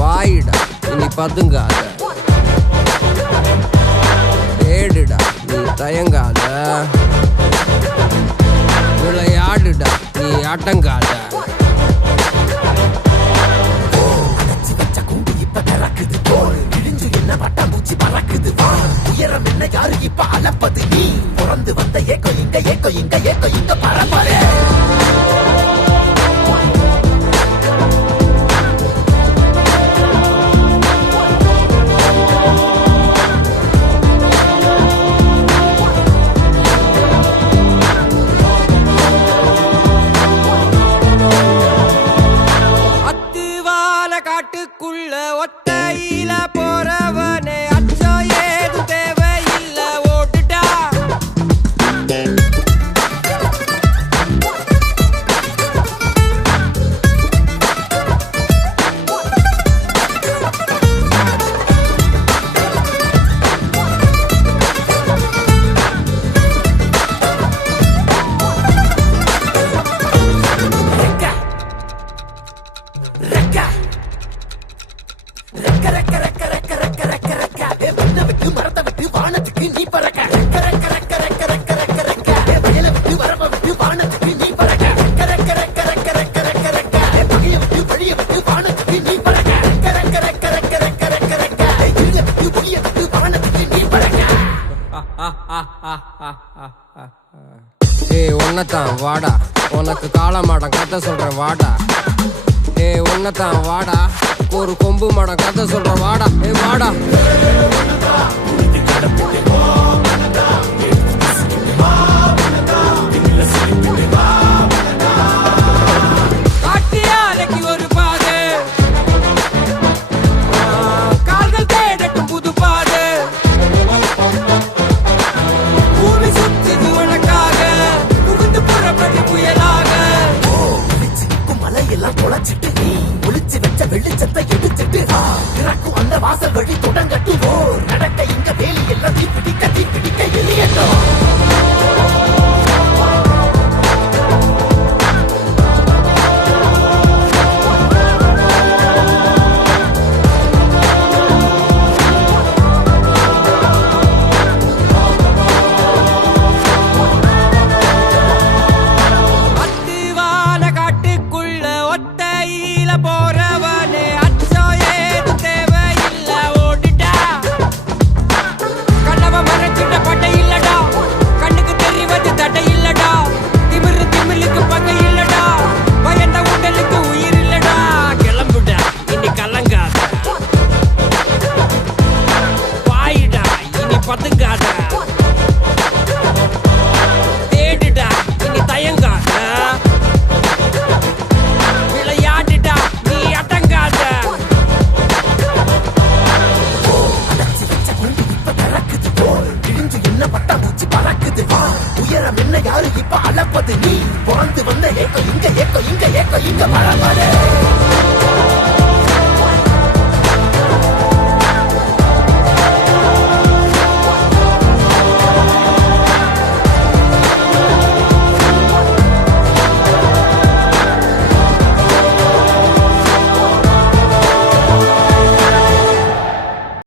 வாயிடா இனி பதுங்காத, தேடுடா நீ தயங்காத, விளையாடுடா நீ அடங்காத. உயரம் என்ன யாரு இப்ப அளப்பது நீ பிறந்து வந்த ஏக்கோ இங்க ஏக்கோ இங்க ஏக்கோ இங்க பரப்பரே அத்துவால காட்டுக்குள்ள ஒத்தையில போறவனே அச்சம் ஏது தேவையில்ல ஓட்டுடா. வானத்துக்கு நீ பறக்க வயல விட்டு வரப்ப விட்டு வானத்துக்கு நீ பறக்க பகைய விட்டு வழிய விட்டு வானத்துக்கு நீ பறக்க இருள விட்டு ஒளிய விட்டு வானத்துக்கு நீ பறக்க. ஏய் ஒன்னதான் வாடா, உனக்கு காளமாடம் கதை சொல்றேன் வாடா. ஏய் ஒன்னதான் வாடா, ஒரு கொம்பு மாடம் கதை சொல்றேன் வாடா. ஏய் வாடா. காட்டியாலைக்கு ஒரு பாது, கால்கள் தேடட்டும் புது பாது. பூமி சுத்திது உனக்காக, புகுந்து புறப்பட்டு புயலாக. மலையெல்லாம் தொலைச்சிட்டு நீ ஒளிச்சு வச்ச வெளிச்சத்தை எடுத்துட்டு திறக்கும் அந்த வாசல் வழி தொடங்கட்டு நடக்க இங்க வேலி எல்லாம் தீப்பிடிக்க எரியட்டும். போறவனே அச்சம் ஏது தேவையில்ல ஓடிட்டா. கண்ணவ மறைச்சிட்ட பட்டை இல்லடா, கண்ணுக்கு தெரிவது தடை இல்லடா. திமிருக்கு பகை இல்லடா, பயந்த உடலுக்கு உயிர் இல்லடா. கிளம்புடா இனி கலங்காத, வாயிடா இனி பதுங்காத, தேடுடா இனி தயங்காத, உயரம் என்ன யாரு இப்ப அளப்பது நீ பிறந்து வந்த ஏக்கோ இங்க ஏக்கோ இங்க ஏக்கோ இங்க பரப்பரே.